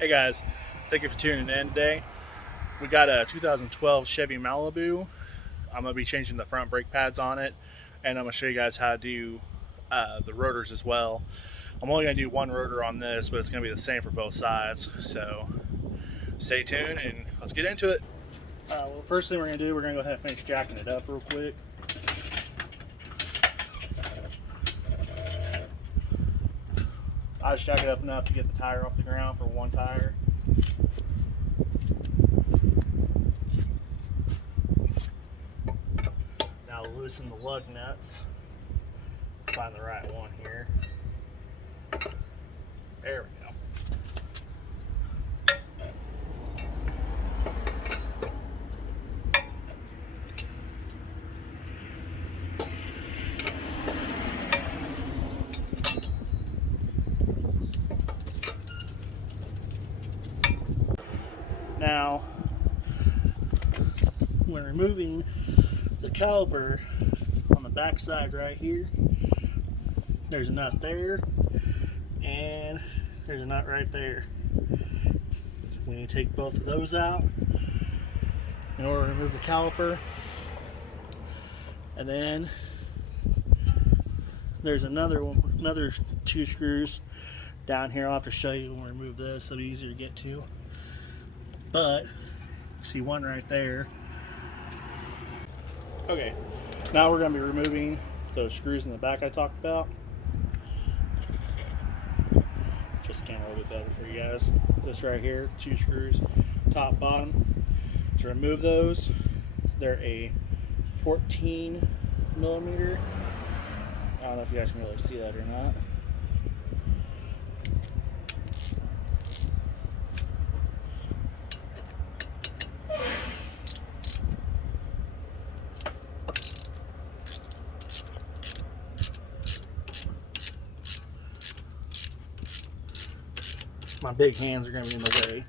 Hey guys, thank you for tuning in today. We got a 2012 Chevy Malibu. I'm going to be changing the front brake pads on it, and I'm going to show you guys how to do the rotors as well. I'm only going to do one rotor on this, but it's going to be the same for both sides. So stay tuned and let's get into it. Well, first thing we're going to do, we're going to go ahead and finish jacking it up real quick. I just jack it up enough to get the tire off the ground for one tire. Now loosen the lug nuts. Find the right one here. There we go. Now, when removing the caliper on the back side right here, there's a nut there, and there's a nut right there. So we need to take both of those out in order to remove the caliper. And then there's another two screws down here. I'll have to show you when we remove this, so it'll be easier to get to. But see one right there. Okay, now we're going to be removing those screws in the back I talked about. Just kind of a little bit better for you guys. This right here, two screws, top, bottom. To remove those, they're a 14 millimeter. I don't know if you guys can really see that or not. My big hands are going to be in the way.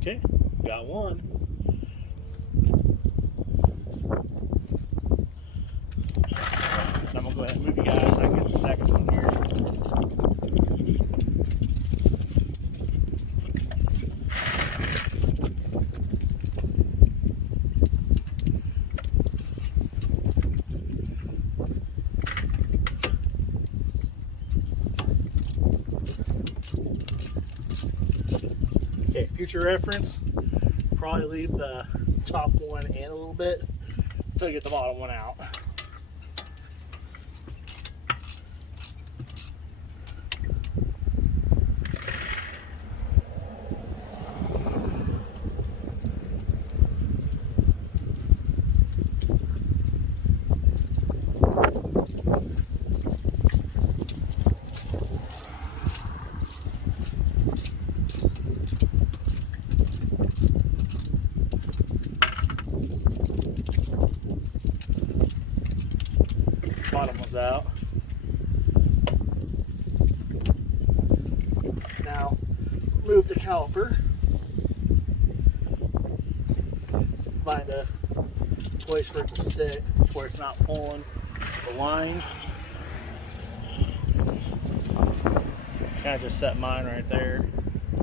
Okay, got one. I'm gonna go ahead and move you guys so I can get the second one here. Okay, future reference, probably leave the top one in a little bit until you get the bottom one out. Bottom was out. Now move the caliper. Find a place for it to sit where it's not pulling the line. Kind of just set mine right there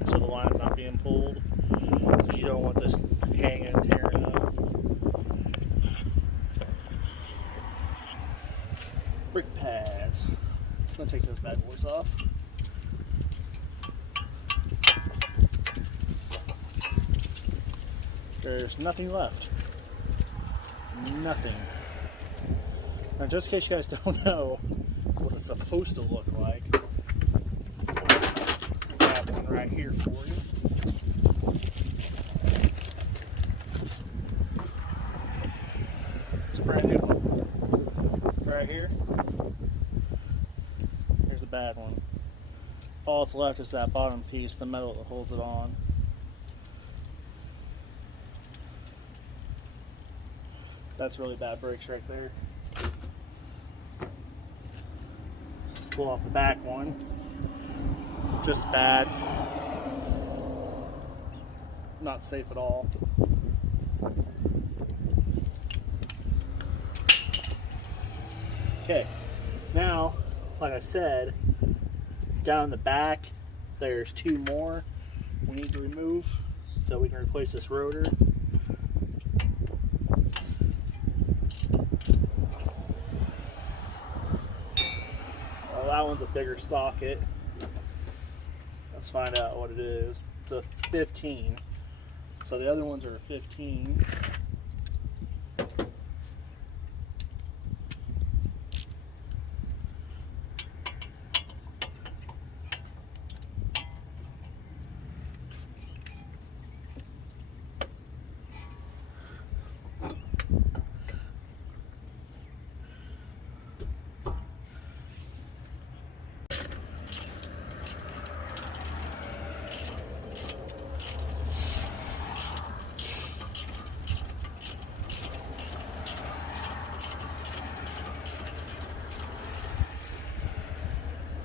so the line's not being pulled. You don't want this hanging and tearing up. Brake pads. I'm gonna take those bad boys off. There's nothing left. Nothing. Now, just in case you guys don't know what it's supposed to look like, I have one right here for you. It's a brand new one. Right here. Here's the bad one. All that's left is that bottom piece, the metal that holds it on. That's really bad brakes right there. pull off the back one. Just bad. Not safe at all. Okay, now, like I said, down in the back, there's 2 more we need to remove so we can replace this rotor. Well, that one's a bigger socket. Let's find out what it is. It's a 15. So the other ones are a 15.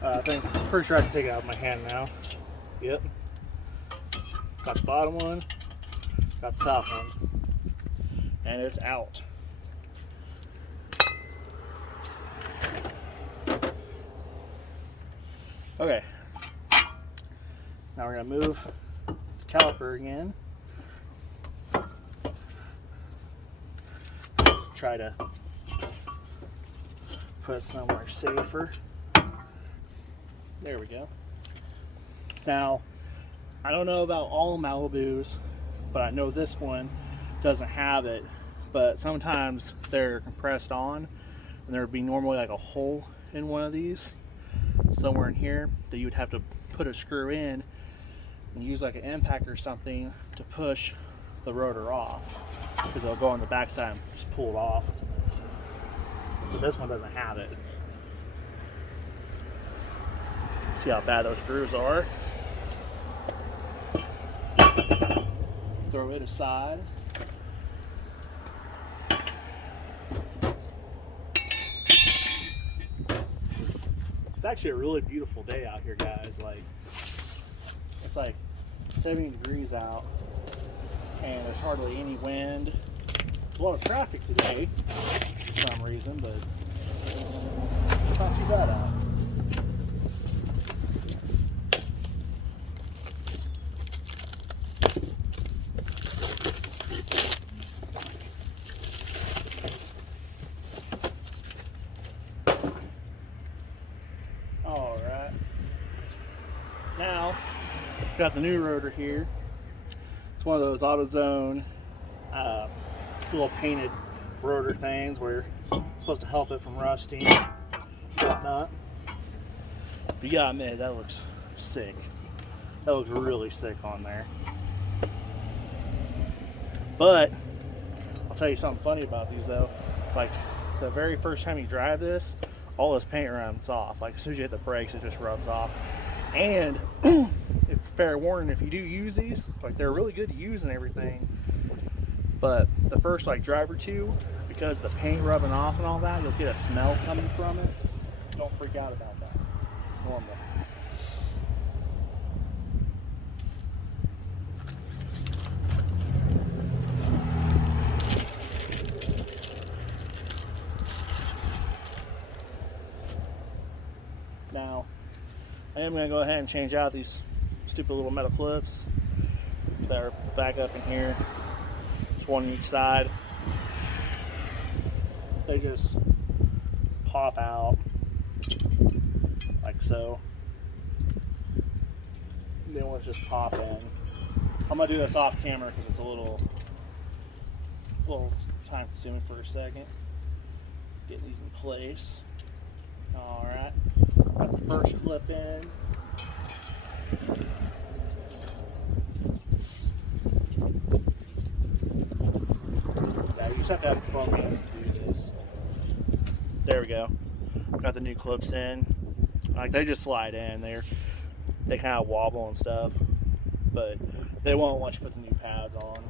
I think, pretty sure I can take it out of my hand now. Yep. Got the bottom one, got the top one, and it's out. Okay. Now we're gonna move the caliper again. Try to put it somewhere safer. There we go. Now, I don't know about all Malibus, but I know this one doesn't have it. But sometimes they're compressed on, and there would be normally like a hole in one of these, somewhere in here, that you would have to put a screw in and use like an impact or something to push the rotor off, because it'll go on the backside and just pull it off. But this one doesn't have it. See how bad those screws are. Throw it aside. It's actually a really beautiful day out here, guys. Like, it's like 70 degrees out, and there's hardly any wind. There's a lot of traffic today for some reason, but it's not too bad out. Now, got the new rotor here. It's one of those AutoZone little painted rotor things where it's supposed to help it from rusting and whatnot. But you gotta admit, that looks sick. That looks really sick on there. But I'll tell you something funny about these though. Like, the very first time you drive this, all this paint runs off. Like, as soon as you hit the brakes, it just rubs off. And if fair warning, if you do use these, like, they're really good to use and everything, but the first like drive or two, because the paint rubbing off and all that, you'll get a smell coming from it. Don't freak out about that. It's normal. Now, I am going to go ahead and change out these stupid little metal clips that are back up in here. Just one on each side. They just pop out like so. They want to just pop in. I'm going to do this off camera because it's a little time consuming for a second. Getting these in place. Alright. Got the first clip in. Yeah, you just have to have both hands to do this. There we go. Got the new clips in. Like, they just slide in. They kind of wobble and stuff, but they won't let you put the new pads on.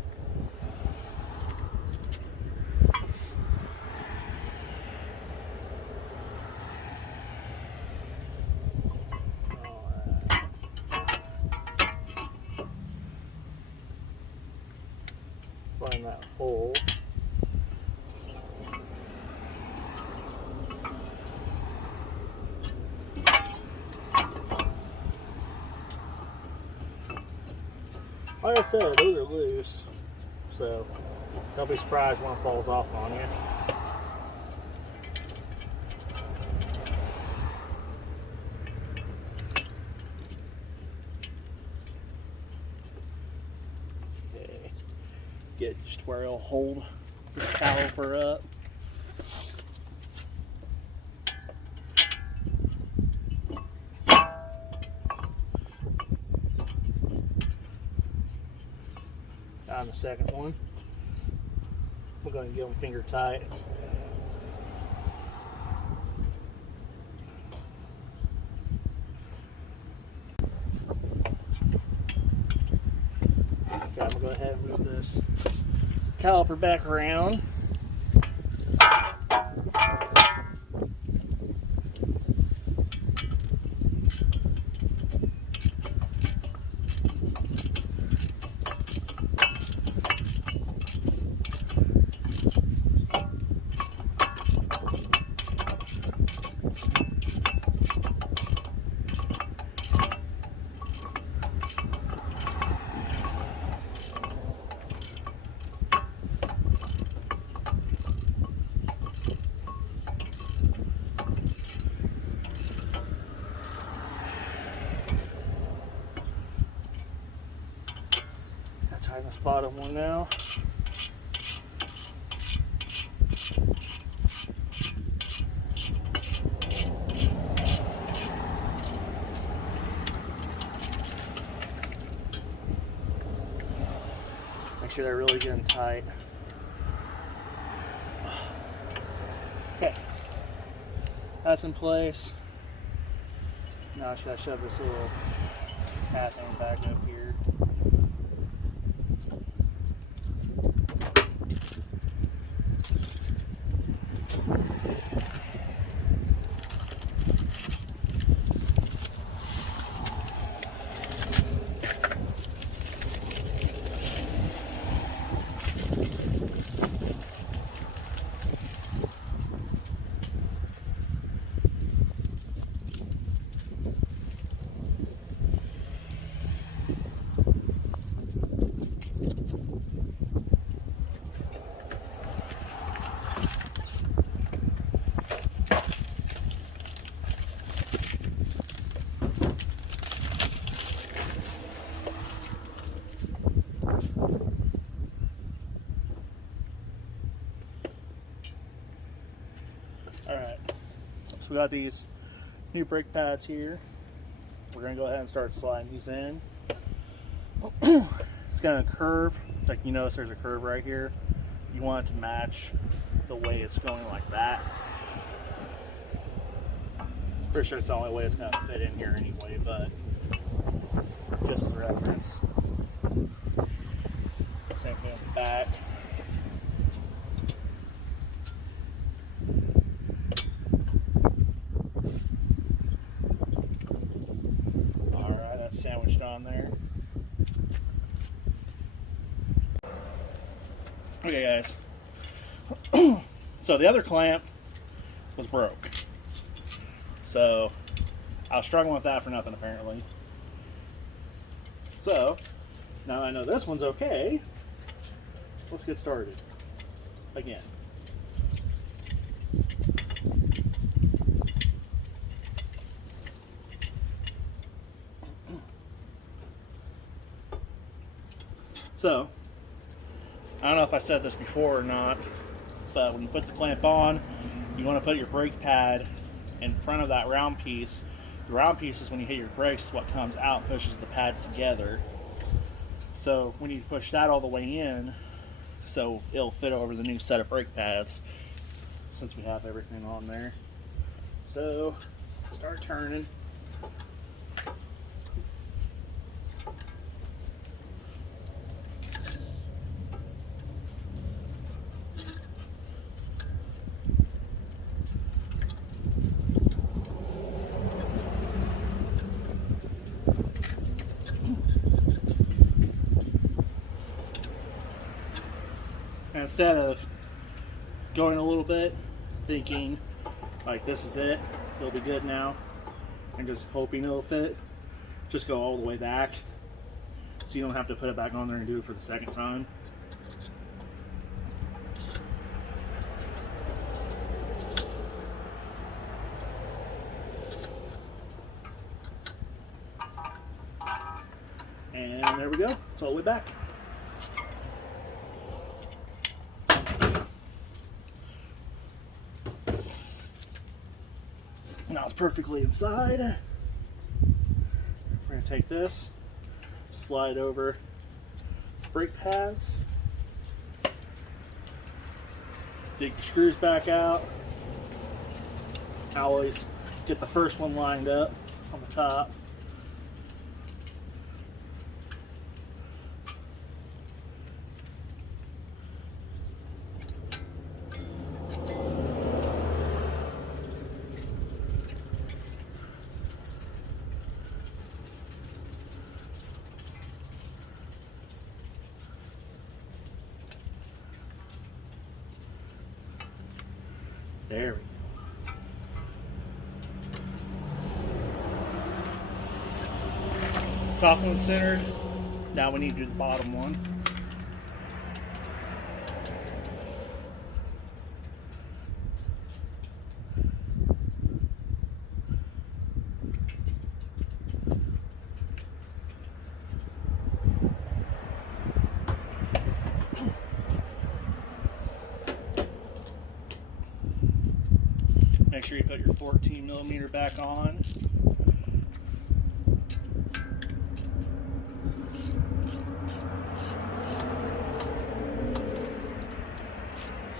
find that hole. Like I said, those are loose, so don't be surprised when it falls off on you. Okay, get just where it'll hold this caliper up. On the second one, we're going to get them finger tight. Okay, I'm going to go ahead and move this caliper back around. Tighten this bottom one now. Make sure they're really getting tight. Okay, that's in place. Now I should shove this little hat thing back up here. Alright, so we got these new brake pads here. We're going to go ahead and start sliding these in. It's going to curve, like you notice there's a curve right here. You want it to match the way it's going like that. Pretty sure it's the only way it's going to fit in here anyway, but just as a reference. Same thing on the back. Sandwiched on there. Okay guys, so the other clamp was broke, so I was struggling with that for nothing apparently. So now I know this one's okay, let's get started again. So, I don't know if I said this before or not, but when you put the clamp on, you want to put your brake pad in front of that round piece. The round piece is when you hit your brakes, what comes out and pushes the pads together. So we need to push that all the way in so it'll fit over the new set of brake pads since we have everything on there. So, start turning. instead of going a little bit, thinking like this is it, it'll be good now, and just hoping it'll fit, just go all the way back so you don't have to put it back on there and do it for the second time. And there we go, it's all the way back. Now it's perfectly inside. We're going to take this, slide over brake pads, dig the screws back out. I always get the first one lined up on the top. There we go. Top one's centered. Now we need to do the bottom one. Make sure you put your 14mm back on.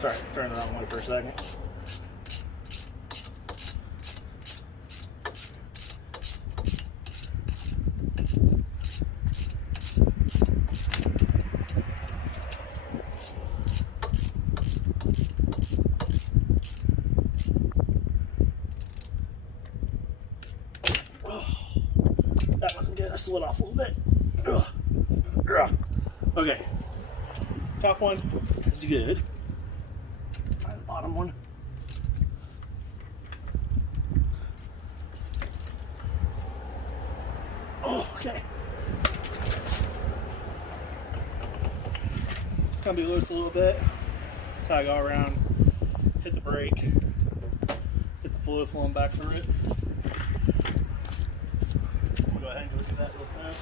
Sorry, turn it on one for a second. That wasn't good. I slid off a little bit. Okay. Top one is good. Try the bottom one. Oh, okay. It's gonna be loose a little bit. That's how I go around, hit the brake, get the fluid flowing back through it. We'll go ahead and go do that real fast.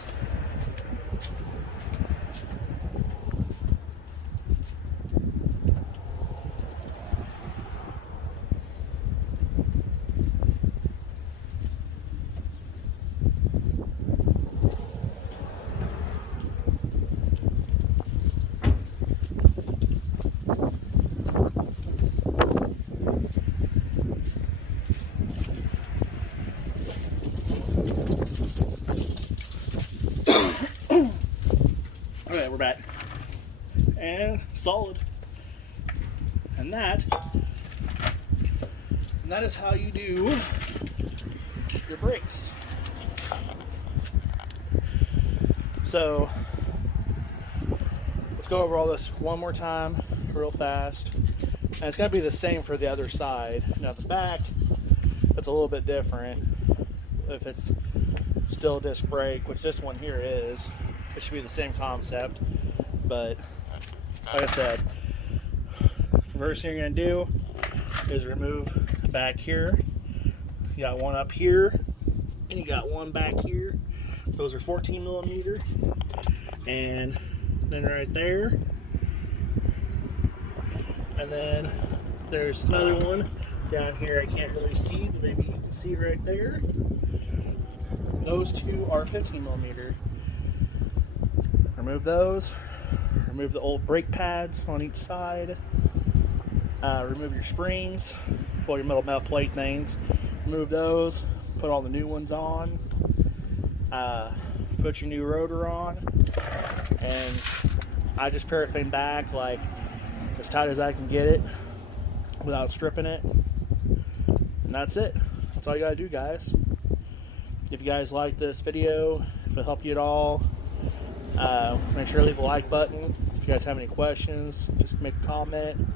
Okay, we're back. And solid. And that is how you do your brakes. So let's go over all this one more time real fast. And it's going to be the same for the other side. Now the back, it's a little bit different. If it's still disc brake, which this one here is, it should be the same concept. But like I said, first thing you're going to do is remove the back here. You got one up here and you got one back here. Those are 14mm. And then right there, and then there's another one down here. I can't really see, but maybe you can see right there. Those two are 15mm. Remove those. Remove the old brake pads on each side. Remove your springs, pull your metal plate things. Remove those. Put all the new ones on. Put your new rotor on. And I just paraffin back like as tight as I can get it without stripping it. And that's it. That's all you gotta do, guys. If you guys like this video, if it helped you at all, Make sure to leave a like button. If you guys have any questions, just make a comment.